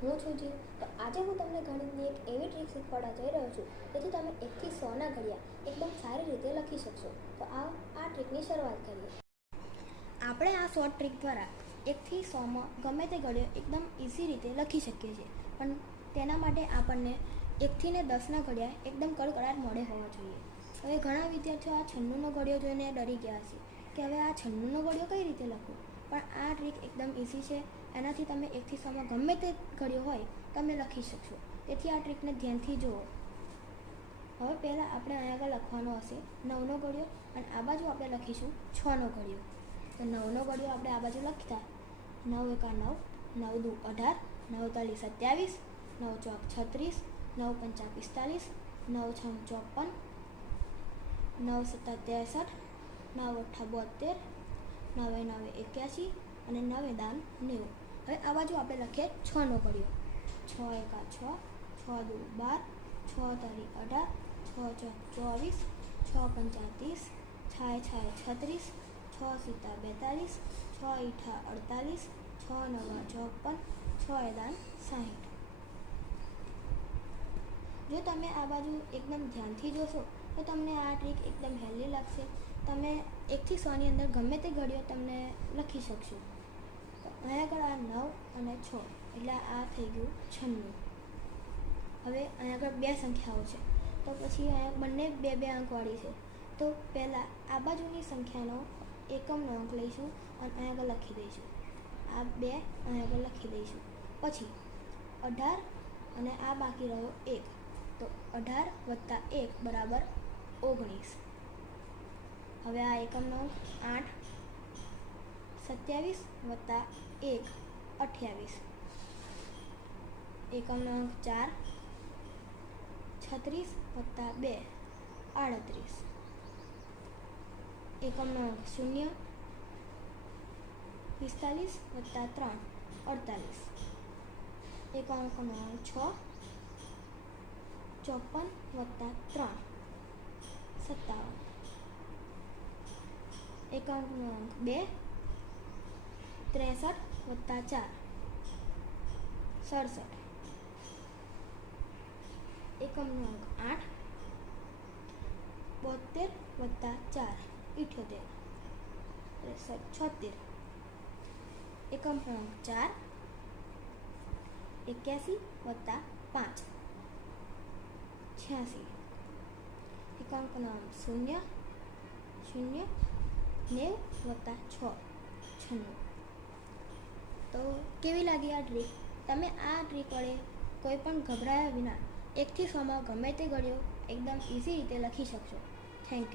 હું છું જી. તો આજે હું તમને ગણિતની એક એવી ટ્રીક શીખવાડવા જઈ રહ્યો છું જેથી તમે 1 થી 100ના ઘડિયા એકદમ સારી રીતે લખી શકશો. તો આ ટ્રીકની શરૂઆત કરીએ. આપણે આ શોર્ટ ટ્રીક દ્વારા 1 થી 100માં ગમે તે ઘડિયો એકદમ ઇઝી રીતે લખી શકીએ છીએ. પણ તેના માટે આપણને 1 થી 10ના ઘડિયા એકદમ કડકડાટ મોડે હોવા જોઈએ. હવે ઘણા વિદ્યાર્થીઓ આ 96નો ઘડિયો જોઈને ડરી ગયા હશે કે હવે આ 96નો ઘડિયો કઈ રીતે લખવું. પણ આ ટ્રીક એકદમ ઇઝી છે. એનાથી તમે 1 થી 100માં ગમે તે ઘડિયો હોય તમે લખી શકશો. તેથી આ ટ્રીકને ધ્યાનથી જુઓ. હવે પહેલાં આપણે અહીંયા આગળ લખવાનો હશે 9નો ઘડિયો અને આ બાજુ આપણે લખીશું 6નો ઘડિયો. તો 9નો ઘડિયો આપણે આ બાજુ લખતા 9 એકા 9, 9 દુ 18, 9 તાલી 27, 9 ચોક 36, 9 પંચા 45, 9 છમ 54, 9 સત્તા 63, 9 અઠ્ઠા 72, 9 9 81 અને 9 દાન 90. હવે આ બાજુ આપણે લખીએ 6નો ઘડિયો 6 એકા 6, 6 દુ 12, 6 તારી 18, 6 ચોક 24, 6 પંચા 30, 6 છાય 36, 6 સિત્તા 42, 6 ઈઠા 48, 6 નવા 54, 6 દાન 60. જો તમે આ બાજુ એકદમ ધ્યાનથી જોશો તો તમને આ ટ્રીક એકદમ હેલ્ધી લાગશે. તમે 1 થી 100ની અંદર ગમે તે ઘડિયો તમને લખી શકશો. તો અહીંયા આગળ આ 9 અને 6 એટલે આ થઈ ગયું 96. હવે અહીંયા આગળ બે સંખ્યાઓ છે તો પછી અહીંયા બંને બે બે અંકવાળી છે. તો પહેલાં આ બાજુની સંખ્યાનો એકમનો અંક લઈશું અને અહીંયા આગળ લખી દઈશું. આ બે અહીંયા આગળ લખી દઈશું. પછી 18 અને આ બાકી રહ્યો 1. તો 18 + 1 બરાબર 19. હવે આ એકમનો અંક 8, 27 + 1 28. એકમનો અંક 4, 36 + 2 38. એકમનો અંક 0, 45 + 3 48. એકાંકનો અંક 6, 54 + 3 57. એકાંકનો અંક 2, 63 + 4 67. એકમનો અંક 8, 72 + 4 78. 76. એકમનો અંક 4, 81 + 5 86. એકાંકનો અંક 0, 0 90 + 6 96. તો કેવી લાગી આ ટ્રીક? તમે આ ટ્રીક વડે કોઈ પણ ગભરાયા વિના 1 થી 100માં ગમે તે ઘડિયો એકદમ ઇઝી રીતે લખી શકશો. Thank you.